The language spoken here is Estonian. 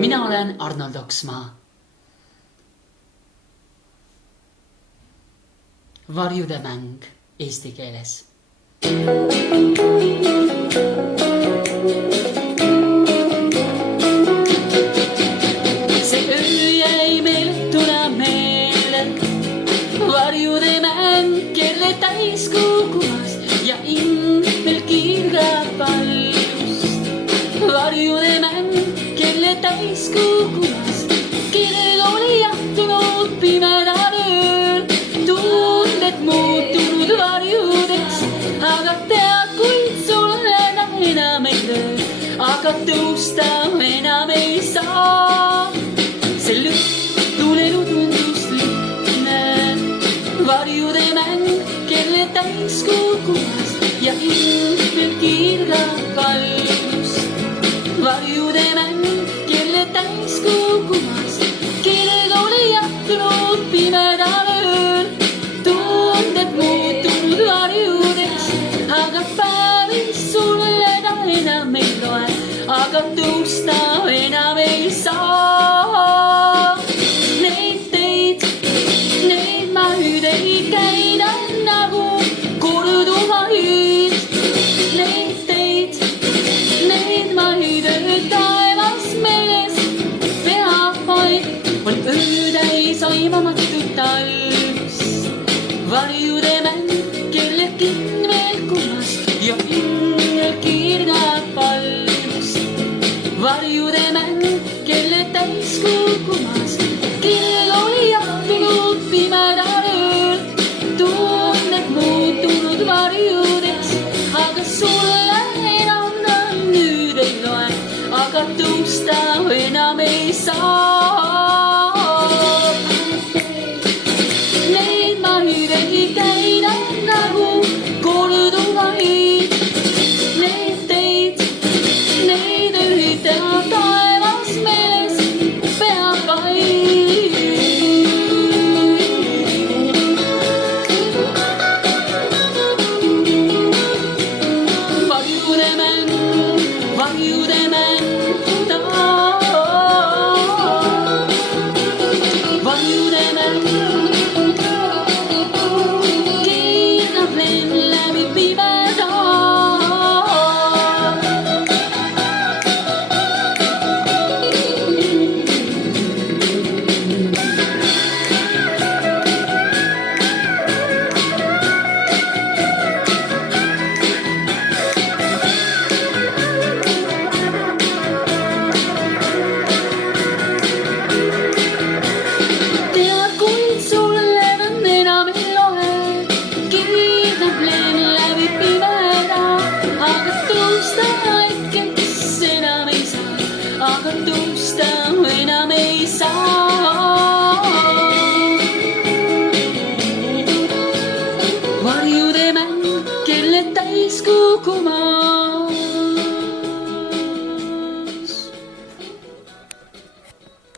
Mina olen Arnold Oksmaa. Varjude mäng eesti keeles. See öö jäi meil õhtuna meele. Varjude mäng, kelle täiskogumas ja ingmel kiirgab valgust. Varjude mäng, kelle täiskogumas, kellel oli jahtunud pimedal ööl. Tunded muutunud varjudeks, aga tead, kuid sulle enam ei löö. Aga tõusta enam ei saa. See lõhtulelu tundus lihtne. Varjude mäng, kelle täiskogumas ja ingmel kiirgab valgust. Varjude mäng, kelle täiskogumas, kellel oli jahtunud pimedal ööl. Tunded muutunud varjudeks, aga päevis sulle enam ei loe. Aga tõusta enam ei saa. Neid teid, neid mahüd ei käida nagu korduvaid. Neid teid, neid mahüd taevas meeles peab vaid. On öötäis aimamatut talvust. Varjude mäng, kelle kindmel kumas ja ingel kiirgab valgust. Varjude mäng, kelle täiskogumas, kellel oli jahtunud pimedal ööl. Tunded muutunud varjudeks, aga sulle enam nüüd ei loe. Aga tõusta enam ei saa. Neid mahüd ei käida nagu korduvaid. Neid teid, neid ühte taevas meeles peab vaid. Varjude mäng, varjude mäng. Varjude mäng kiirgab lenn läbi pimeda. Tead, kuid sulle enam ei loe. Kiirgab lenn läbi pimeda. Aga tõusta hetkeks enam ei saa. Aga tõusta enam ei saa. Varjude mäng, kelle täiskogumas.